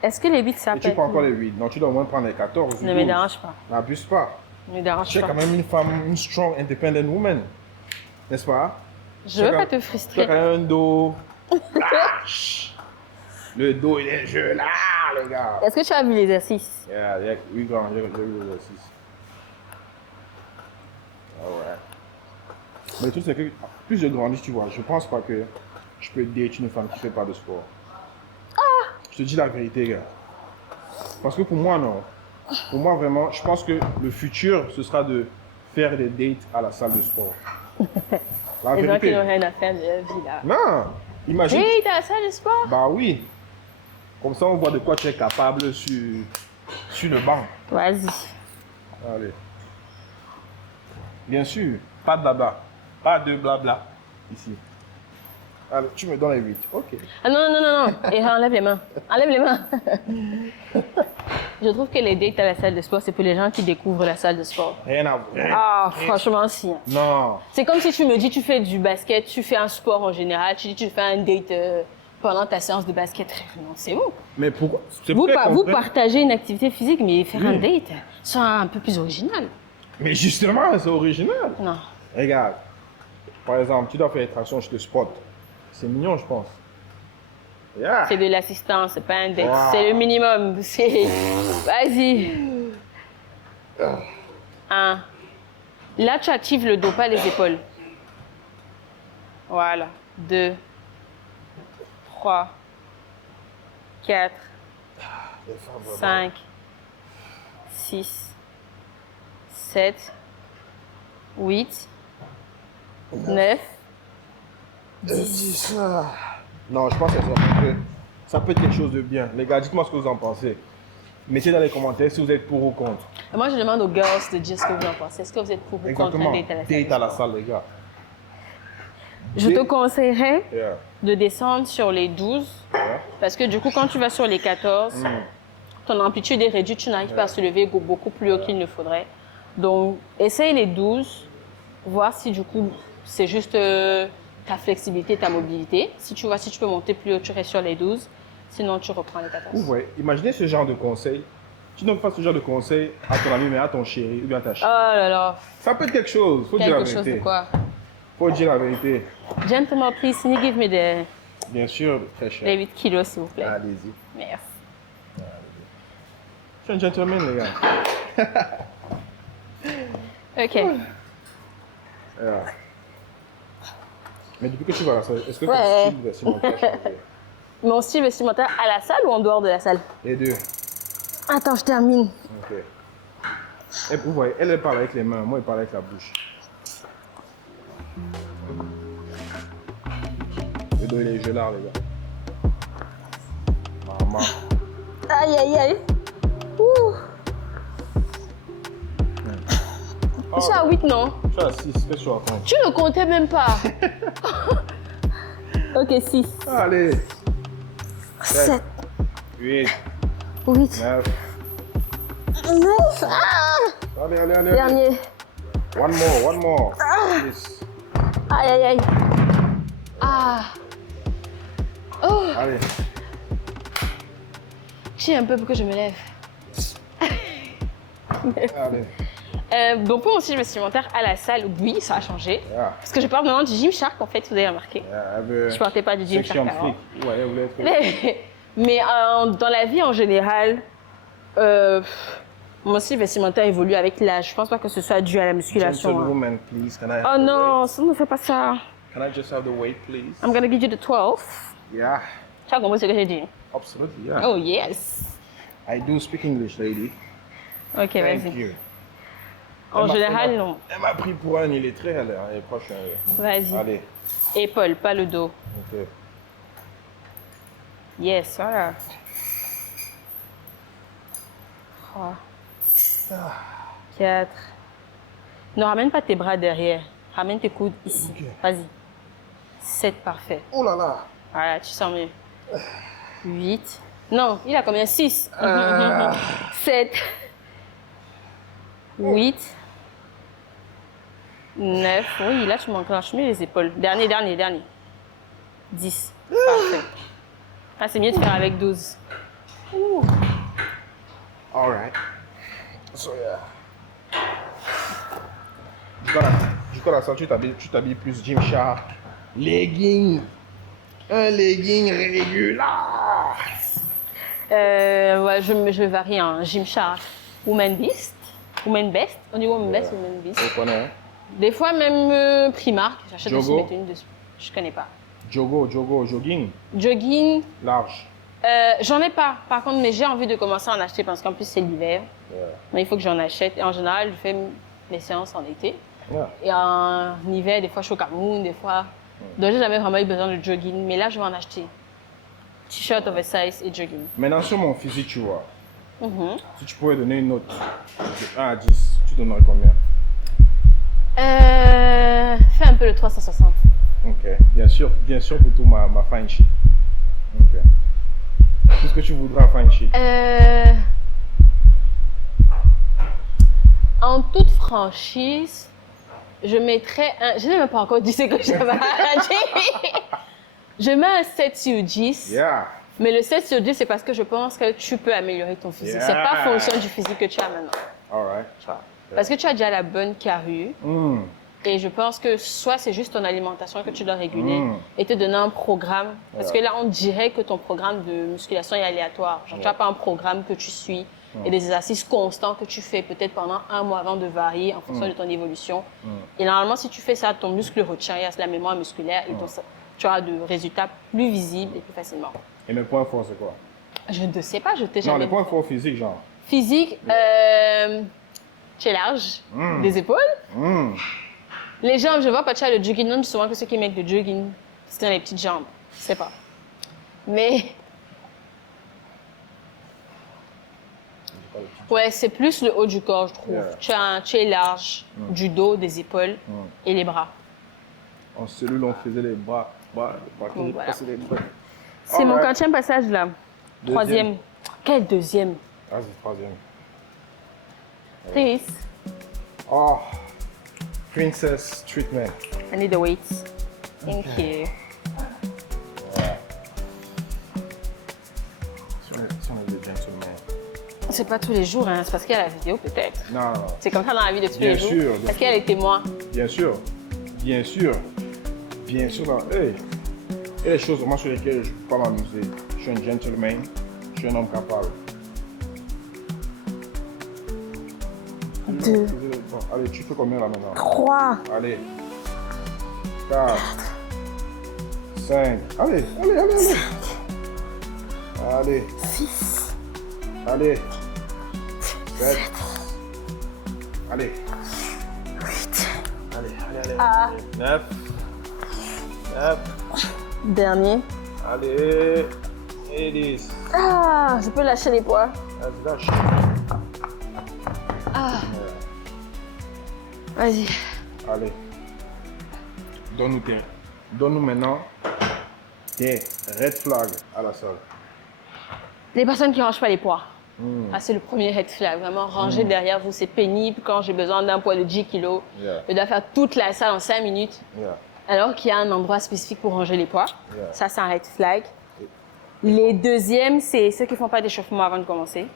Est-ce que les 8 ça Et peut tu être... prends encore les 8. Non, tu dois au moins prendre les 14. Ne me dérange pas. N'abuse pas. Ne me dérange Tu es pas. quand même une femme, une strong, independent woman. N'est-ce pas? Je veux pas te Tu as frustrer. quand même un dos. Le dos, il est jeu là, les gars. Est-ce que tu as vu l'exercice? Oui, grand, j'ai vu l'exercice. Alright. Mais le truc, c'est que plus je grandis, tu vois, je pense pas que je peux date une femme qui fait pas de sport. Je te dis la vérité, gars. Parce que pour moi, non. Pour moi, vraiment, je pense que le futur, ce sera de faire des dates à la salle de sport. La Les gens qui vérité. n'ont rien à faire de leur vie là. Non, imagine. Oui, t'as la salle de sport? Bah oui. Comme ça, on voit de quoi tu es capable sur le banc. Vas-y. Allez. Bien sûr, pas de blabla. Pas de blabla ici. Allez, tu me donnes les 8. Ok. Ah non, non, non, non. Et enlève les mains. Enlève les mains. Je trouve que les dates à la salle de sport, c'est pour les gens qui découvrent la salle de sport. Rien à voir. Ah, franchement, si. Non. C'est comme si tu me dis, tu fais du basket, tu fais un sport en général, tu dis, tu fais un date pendant ta séance de basket. Non, c'est vous. Mais pourquoi? C'est Vous, pour vous partagez une activité physique, mais faire un Oui. date, soit un peu plus original. Mais justement, c'est original. Non. Regarde. Par exemple, tu dois faire une traction, je te spot. C'est mignon, je pense. Yeah. C'est de l'assistance, c'est pas un date. Wow. C'est le minimum. C'est... Vas-y. Un. Là, tu actives le dos, pas les épaules. Voilà. 2, 3, 4, 5, 6, 7, 8, 9, 10. Non, je pense que ça peut être quelque chose de bien. Les gars, dites-moi ce que vous en pensez. Mettez dans les commentaires si vous êtes pour ou contre. Moi, je demande aux girls de dire ce que vous en pensez. Est-ce que vous êtes pour ou contre Exactement. un date à la salle? Date à la salle, les gars. Je te conseillerais Yeah. de descendre sur les 12. Yeah. Parce que du coup, quand tu vas sur les 14, ton amplitude est réduite, tu n'arrives pas à se lever beaucoup plus haut qu'il ne faudrait. Donc, essaye les 12, voir si du coup, c'est juste ta flexibilité, ta mobilité. Si tu vois, si tu peux monter plus haut, tu restes sur les 12. Sinon, tu reprends les 14. Ouais, imaginez ce genre de conseil. Tu donnes pas ce genre de conseil à ton ami, mais à ton chéri ou bien à ta Oh chérie. là là. Ça peut être quelque chose, faut dire la Quelque chose vérité. de quoi? Faut dire la vérité. Gentlemen, please, can you give me the Bien sûr, très cher. 8 kilos, s'il vous plaît? Allez-y. Merci. Je suis un gentleman, les gars. Ok. Alors. Mais depuis que tu vas à la salle, est-ce que ton Ouais. style vestimentaire a changé? Mon style vestimentaire à la salle ou en dehors de la salle? Les deux. Attends, je termine. Ok. Et vous voyez, elle parle avec les mains, moi, il parle avec la bouche. Je vais donner les jeux là, les gars. Maman. Aïe, aïe, aïe. Ouh. Je suis à 8, non? Je suis à 6, qu'est-ce que tu racontes? Tu ne comptais même pas. Ok, 6. Allez. 7. 8, 8. 9. 9. Ah! Allez, allez, allez. Dernier. One more. 10. Aïe, aïe, aïe. Ah. Oh. Allez. Chie un peu pour que je me lève. Allez. Donc pour mon style vestimentaire à la salle, oui, ça a changé. Yeah. Parce que je parle maintenant du Gymshark, en fait, vous avez remarqué. Yeah, Je portais pas du Gymshark section avant. flic. Ouais, vous l'avez fait. Mais dans la vie en général, mon style vestimentaire évolue avec l'âge. Je pense pas que ce soit dû à la musculation. Hein. Gentlewoman, please. Can I have Oh the non, weight? ça ne fait pas ça. Can I just have the weight, please? I'm gonna give you the 12. Yeah. Tu as compris ce que j'ai dit? Absolutely, yeah. Oh yes. I do speak English, lady. Ok, Thank vas-y. you. En général, non. Elle m'a pris pour un illettré, elle est proche. Vas-y. Allez. Épaule, pas le dos. Ok. Yes, voilà. 3, 4. Ne ramène pas tes bras derrière. Ramène tes coudes ici. Ok. Vas-y. 7, parfait. Oh là là. Voilà, tu sens mieux. 8. Non, il a combien? 6. 7. 8. 9. Oui, là, tu m'enclenches mieux les épaules. Dernier. 10. Parfait. Ah, c'est mieux de faire avec 12. All right. So, yeah. Du coup, la salle, tu t'habilles plus Gymshark. Legging. Un legging régulier. Ouais, je varie en Gymshark, Woman Best. On dit Woman Best, Woman Beast. On connaît, hein? Des fois, même Primark. J'achète aussi Jogo. mes tenues de... Je connais pas. Jogging. Jogging, Large. j'en ai pas. Par contre, mais j'ai envie de commencer à en acheter parce qu'en plus, c'est l'hiver. Yeah. Mais il faut que j'en achète. Et en général, je fais mes séances en été. Yeah. Et en hiver, des fois, je suis au Cameroun, des fois. Donc, j'ai jamais vraiment eu besoin de jogging. Mais là, je vais en acheter. T-shirt oversize et jogging. Maintenant, sur mon physique, tu vois. Mhm. Si tu pouvais donner une note de 1 à 10, tu donnerais combien? Fais un peu le 360. Ok. Bien sûr pour tout ma fine shit. Ok. Tout ce que tu voudras fine shit. En toute franchise, je mettrais un... Je n'ai même pas encore dit ce que j'avais à dire. Je mets un 7 sur 10. Yeah. Mais le 7 sur 10, c'est parce que je pense que tu peux améliorer ton physique. Yeah. C'est pas fonction du physique que tu as maintenant. Alright. Tu vois. Parce que tu as déjà la bonne carrure. Mm. Et je pense que soit c'est juste ton alimentation que tu dois réguler et te donner un programme. Parce que là, on dirait que ton programme de musculation est aléatoire. Genre, tu n'as pas un programme que tu suis et des exercices constants que tu fais peut-être pendant un mois avant de varier en fonction de ton évolution. Et normalement, si tu fais ça, ton muscle retient, il y a la mémoire musculaire et tu auras de résultats plus visibles et plus facilement. Et mes points forts, c'est quoi? Je ne sais pas, je t'ai Non, jamais... les points forts physiques, genre. Physique, tu es large, des épaules. Mm. Les jambes, je vois pas, tu as le jogging, non, souvent que ceux qui mettent le jogging, c'est dans les petites jambes. Je sais pas. Mais. Ouais, c'est plus le haut du corps, je trouve. Yeah. Tu es large, du dos, des épaules et les bras. En cellule, on faisait les bras. Donc, voilà. C'est les bras. C'est mon Alright. 40e passage là. Deuxième. 3e. Quel deuxième? Ah, c'est le troisième. Please. Oh, Princess Treatment. I need the weights. Thank you. Si on est des gentlemen. C'est pas tous les jours, hein. C'est parce qu'il y a la vidéo peut-être. Non, non. C'est comme ça dans la vie de tous Bien les jours. sûr, Est-ce qu'il y a les témoins? Bien sûr. Bien sûr. Bien sûr. Là. Hey. Et les choses sur lesquelles je ne peux pas m'amuser. Je suis un gentleman. Je suis un homme capable. 2. Bon, allez, tu fais combien là maintenant? 3. Allez. 4. 5. Allez, allez, allez, allez. Allez. 6. Allez. 7. Allez. 8. Allez, allez, allez. Ah. 9. 9. Dernier. Allez. Et 10. Ah, je peux lâcher les poids. Vas-y, lâche. Ah. Vas-y. Allez. Donne-nous maintenant des red flags à la salle. Les personnes qui ne rangent pas les poids. Ah, c'est le premier red flag. Vraiment, ranger derrière vous, c'est pénible. Quand j'ai besoin d'un poids de 10 kilos, je dois faire toute la salle en 5 minutes. Alors qu'il y a un endroit spécifique pour ranger les poids. Ça, c'est un red flag. Les deuxièmes, c'est ceux qui ne font pas d'échauffement avant de commencer.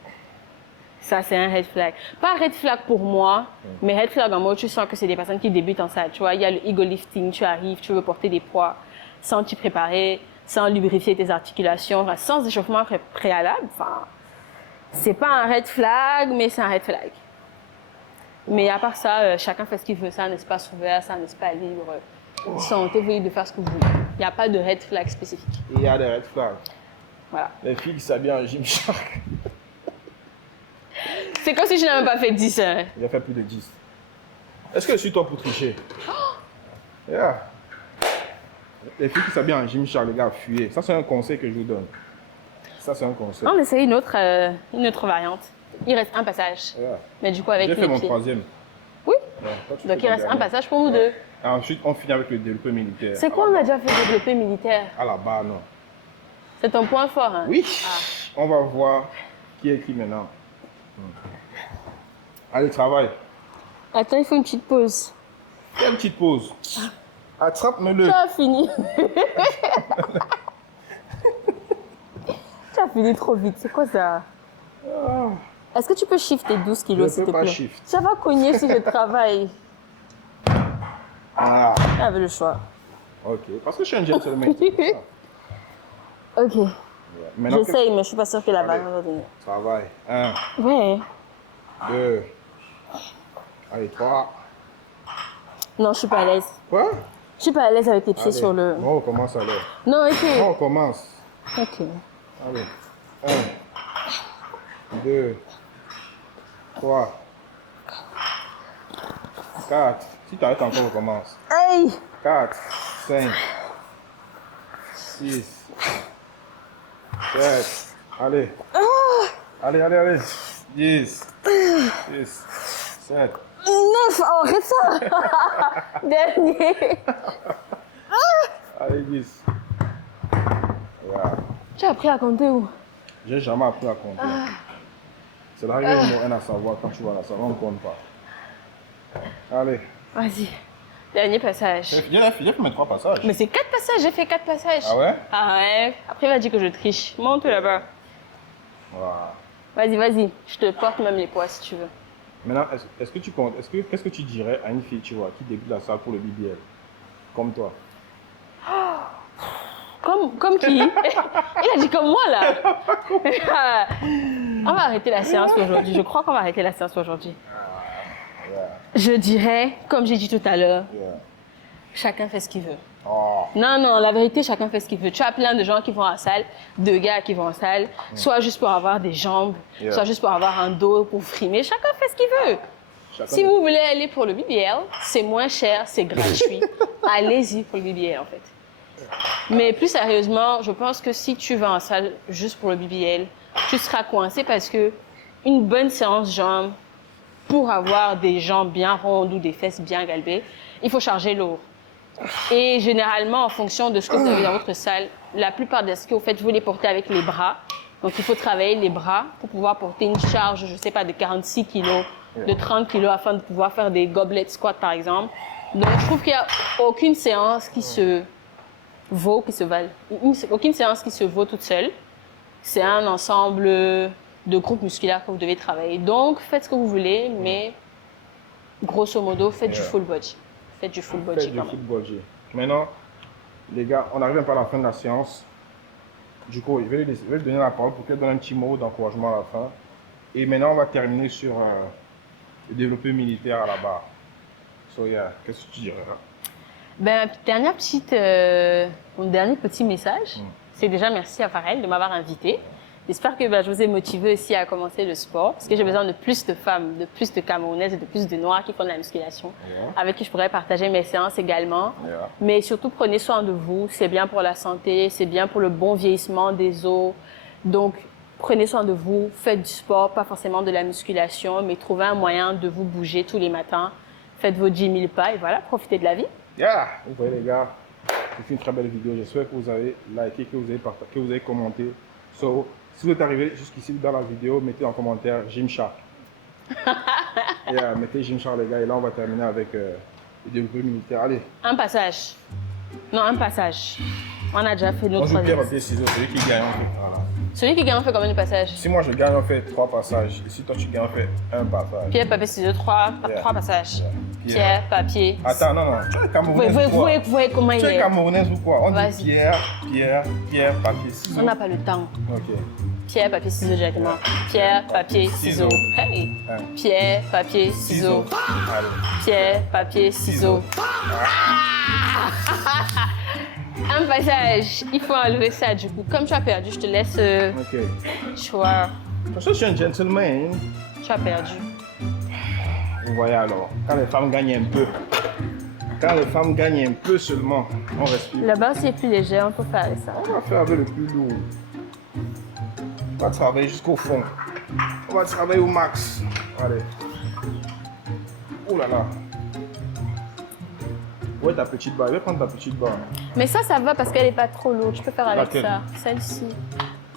Ça, c'est un red flag. Pas un red flag pour moi, mais red flag en mode, tu sens que c'est des personnes qui débutent en salle. Tu vois, il y a le ego lifting, tu arrives, tu veux porter des poids sans t'y préparer, sans lubrifier tes articulations, enfin, sans échauffement préalable. Enfin, c'est pas un red flag, mais c'est un red flag. Mais à part ça, chacun fait ce qu'il veut. C'est un espace ouvert, c'est un espace libre. Sentez-vous libre de faire ce que vous voulez. Il n'y a pas de red flag spécifique. Il y a des red flags. Voilà. Les filles qui s'habillent en Gymshark. C'est comme si je n'avais pas fait 10. Hein. Il a fait plus de 10. Est-ce que je suis toi pour tricher? Yeah. Les filles qui s'habillent en Gymshark, les gars, fuyez. Ça, c'est un conseil que je vous donne. Ça, c'est un conseil. On essaie une autre variante. Il reste un passage. Yeah. Mais du coup, avec J'ai les fait mon pieds. troisième. Oui. Ouais, toi, tu Donc, fais il ton reste un dernier. passage pour vous deux. Et ensuite, on finit avec le développé militaire. C'est quoi, on a déjà fait développer militaire? À la barre, non. C'est ton point fort, hein? Oui. On va voir qui est qui maintenant. Allez, travaille. Attends, il faut une petite pause. Fais une petite pause. Attrape-me-le. Tu as fini. Tu as fini trop vite. C'est quoi ça? Est-ce que tu peux shifter 12 kilos, Je s'il te peux pas plaît? shift. Ça va cogner si je travaille. Ah, J'avais le choix. ok. Parce que je suis un gentleman. c'est ça. Ok. Maintenant, J'essaye, mais je suis pas sûre que la Allez. barre va donner. travaille. 1, Ouais. 2. Allez, 3. Non, je suis pas à l'aise. Quoi? Je suis pas à l'aise avec tes pieds Allez. sur le... On recommence alors. Non, ok. On commence. Ok. Allez. 1, 2, 3, 4. Si tu arrêtes encore, on recommence. Hey! 4, 5, 6, 7. Allez. Allez, allez, allez. 10, 6, 7. 9! Oh, arrête ça! Dernier! Allez, 10. Voilà. Tu as appris à compter où? J'ai jamais appris à compter. C'est la règle numéro 1 à savoir quand tu vas à la salle, on ne compte pas. Allez. Vas-y. Dernier passage. J'ai fait mes 3 passages. Mais c'est 4 passages, j'ai fait 4 passages. Ah ouais? Ah ouais. Après, il va dire que je triche. Monte là-bas. Voilà. Vas-y, vas-y. Je te porte même les poids si tu veux. Maintenant, est-ce que tu comptes, qu'est-ce que tu dirais à une fille, tu vois, qui débute la salle pour le BBL? Comme toi. Comme qui? Il a dit comme moi là. On va arrêter la séance aujourd'hui. Je crois qu'on va arrêter la séance aujourd'hui. Yeah. Je dirais, comme j'ai dit tout à l'heure, Yeah. chacun fait ce qu'il veut. Oh. Non, non, la vérité, chacun fait ce qu'il veut. Tu as plein de gens qui vont en salle, de gars qui vont en salle, soit juste pour avoir des jambes, Yeah. soit juste pour avoir un dos, pour frimer. Chacun fait ce qu'il veut. Chacun Si vous voulez aller pour le BBL, c'est moins cher, c'est gratuit. Allez-y pour le BBL en fait. Mais plus sérieusement, je pense que si tu vas en salle juste pour le BBL, tu seras coincé parce que une bonne séance jambes, pour avoir des jambes bien rondes ou des fesses bien galbées, il faut charger lourd. Et généralement, en fonction de ce que vous avez dans votre salle, la plupart de ce que vous faites, vous les portez avec les bras Donc, il faut travailler les bras pour pouvoir porter une charge, je ne sais pas, de 46 kilos, de 30 kilos afin de pouvoir faire des goblet squats, par exemple. Donc, je trouve qu'il n'y a aucune séance qui se vaut, aucune séance qui se vaut toute seule. C'est un ensemble de groupes musculaires que vous devez travailler. Donc, faites ce que vous voulez, mais grosso modo, faites du full body. Faites du full body quand même. Full body. Maintenant, les gars, on arrive un peu à la fin de la séance. Du coup, je vais lui donner la parole pour qu'elle donne un petit mot d'encouragement à la fin. Et maintenant, on va terminer sur le développé militaire à la barre. So, yeah, qu'est-ce que tu dirais là? Ben, mon dernier petit message, c'est déjà merci à Farel de m'avoir invité. J'espère que je vous ai motivé aussi à commencer le sport, parce que j'ai besoin de plus de femmes, de plus de Camerounaises et de plus de Noirs qui font de la musculation, avec qui je pourrais partager mes séances également. Mais surtout, prenez soin de vous, c'est bien pour la santé, c'est bien pour le bon vieillissement des os. Donc, prenez soin de vous, faites du sport, pas forcément de la musculation, mais trouvez un moyen de vous bouger tous les matins. Faites vos 10 000 pas et voilà, profitez de la vie. Yeah! Vous voyez les gars, c'est une très belle vidéo. J'espère que vous avez liké, que vous avez partagé, que vous avez commenté. So, si vous êtes arrivé jusqu'ici dans la vidéo, mettez en commentaire Gymshark. Mettez Gymshark les gars. Et là, on va terminer avec le développé militaire. Allez. Un passage. Non, un passage. On a déjà fait notre troisième. On se pierre, papier, ciseaux. Celui qui gagne, on fait. Voilà. Celui qui gagne, on fait combien de passages? Si moi je gagne, on fait 3 passages. Et si toi tu gagnes, on fait 1 passage. Pierre, papier, ciseaux, 3 passages. Pierre, papier. Attends, non. Tu es Camerounaise ou quoi? Vous voyez comment il est? Tu es Camerounaise ou quoi? On dit pierre, papier, ciseaux. On n'a pas le temps. Ok. Pierre, papier, ciseaux directement. Pierre, papier, ciseaux. Hey! Pierre, papier, ciseaux. Pierre, papier, ciseaux. Un passage, il faut enlever ça du coup. Comme tu as perdu, je te laisse choix. Parce que je suis un gentleman. Tu as perdu. Vous voyez alors, quand les femmes gagnent un peu, seulement, on respire. La base est plus légère, on peut faire ça. On va faire avec le plus lourd. On va travailler jusqu'au fond. On va travailler au max. Allez. Oh là là. Ouais, ta petite barre. Je vais prendre ta petite barre. Mais ça va parce qu'elle n'est pas trop lourde. Je peux faire avec laquelle? ça. Celle-ci.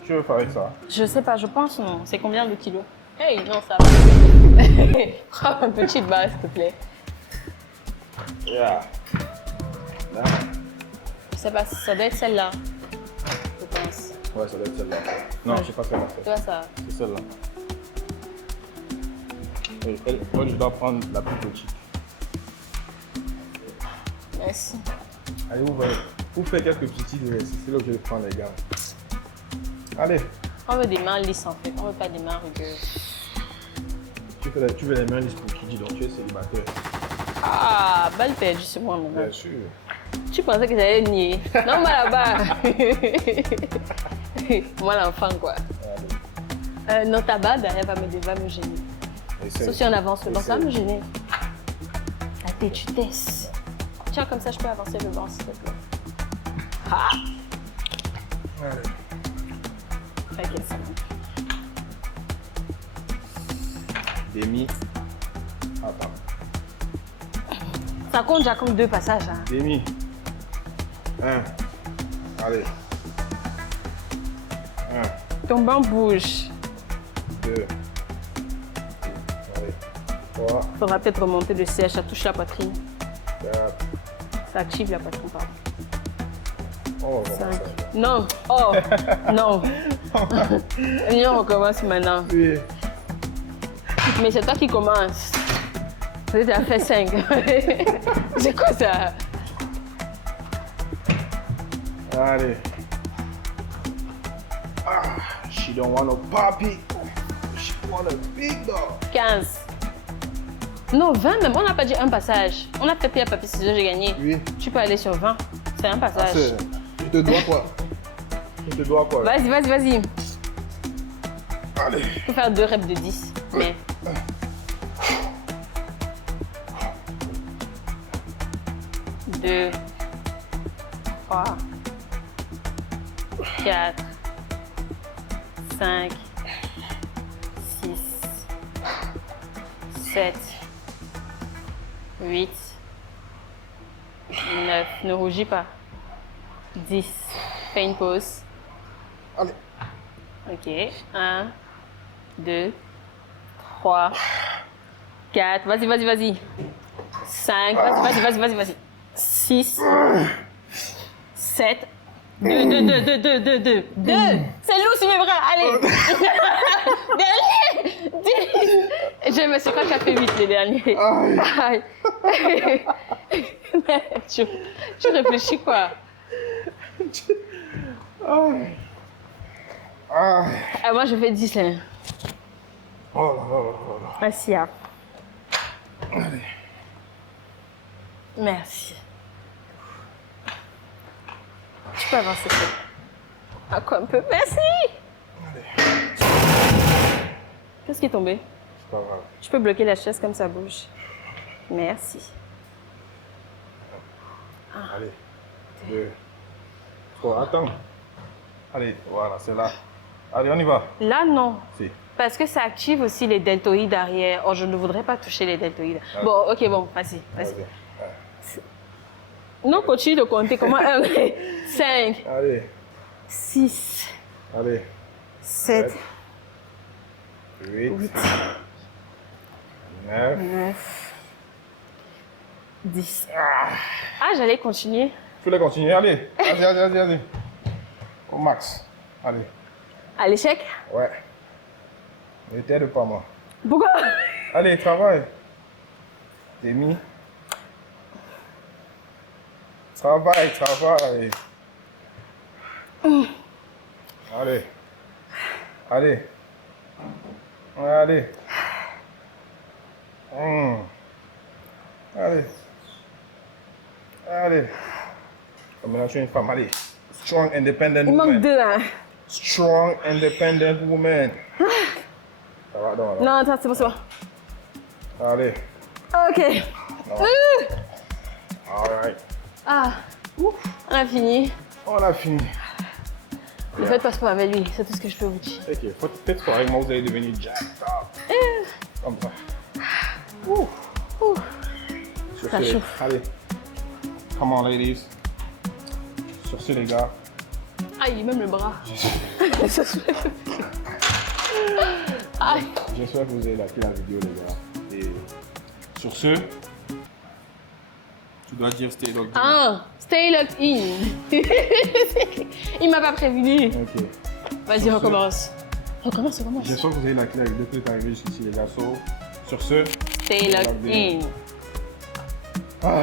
Tu veux faire avec ça? Je sais pas, je pense non. C'est combien de kilos? Hey, non, ça va. Prends une petite barre, s'il te plaît. Yeah. Je sais pas, ça doit être celle-là. Je pense. Ouais, ça doit être celle-là. Non, c'est pas celle-là. Tu vois ça? C'est celle-là. Moi, je dois prendre la plus petite. Merci. Allez, vous faites quelques petits exercices. C'est là que je vais prendre, les gars. Allez. On veut des mains lisses, en fait. On veut pas des mains rugueuses. Tu veux les mains lisses pour qui dit donc tu es célibataire. Ah, balle perdue sur moi maintenant. Bien sûr. Tu pensais que j'allais nier. Non, moi là-bas. Moi l'enfant, quoi. Non, ta barre derrière va me gêner. Sauf si on avance le banc, ça va me gêner. La têtutesse. Tiens, comme ça, je peux avancer le banc, s'il te plaît. Ah! Allez. Ok, c'est bon. Demi. Attends. Ça compte déjà comme 2 passages. Hein. Demi. 1. Allez. 1. Ton banc bouge. 2. Allez. 3. Faudra peut-être remonter le siège, ça touche la poitrine. 4. Ça active la poitrine, pardon. Oh, 5. Non. Oh, non. Et on recommence maintenant. Oui. Mais c'est toi qui commence. Tu as fait 5. C'est quoi ça? Allez. Ah, she don't want no puppy. She want a big dog. 15. Non, 20 même. On n'a pas dit un passage. On a fait pierre, papier, ciseaux, j'ai gagné. Oui. Tu peux aller sur 20. C'est un passage. Je te dois quoi? Je te dois quoi? Vas-y. Allez. Tu peux faire 2 reps de 10. Mais... 2, 3, 4, 5, 6, 7, 8, 9, ne rougis pas. 10, fais une pause. Allez. Ok. 1, 2, 3, 4. Vas-y, vas-y, vas-y. 5. Vas-y, vas-y, vas-y, vas-y. 6, 7. 2. C'est lourd sur mes bras. Allez. Dernier. 10. Je me suis pas fait 8 les derniers. Aïe. Tu réfléchis quoi? Ah, moi je fais 10 là. Oh là là là là. Assia. Allez. Merci. Tu peux avancer ça. Encore un peu. Merci. Qu'est-ce qui est tombé? C'est pas grave. Je peux bloquer la chaise comme ça bouge. Merci. Allez. 2, 3. Attends. Allez, voilà, c'est là. Allez, on y va. Là, non. Si. Parce que ça active aussi les deltoïdes arrière. Oh, je ne voudrais pas toucher les deltoïdes. Ah. Bon, ok, bon, vas-y. Vas-y. Non, continue de compter. Comment? 5, Allez. 6, Allez. 7, 8. 8, 9. 9, 10. Ah, j'allais continuer. Tu voulais continuer? Allez. Vas-y. Au max. Allez. À l'échec? Ouais. Ne t'aide pas, moi. Pourquoi? Allez, travaille. T'es mis. Travaille. Allez. Allez. Allez. Allez. Maintenant, je suis une femme. Allez. Strong, independent Il manque woman. 2, hein. Strong, independent woman. Ça va, non, Non, attends, c'est bon. Allez. Ok. Alright. Ah, ouf, on a fini. On a fini. Ne faites pas sport avec lui, c'est tout ce que je peux vous dire. Ok, faut peut-être sport avec moi, vous allez devenir jacked up. Comme ça. Ouh. Sur Ça ce, chauffe. allez. Come on, ladies. Sur ce, les gars. Aïe, même le bras. Aïe. J'espère que vous avez liké la vidéo, les gars. Et sur ce, tu dois dire stay locked in. Ah, stay locked in. Il m'a pas prévenu. Ok. Vas-y, Sur ce- recommence. Recommence. J'espère que vous avez liké la vidéo que vous êtes arrivé jusqu'ici, les gars. So, sur ce, Stay locked in. ah.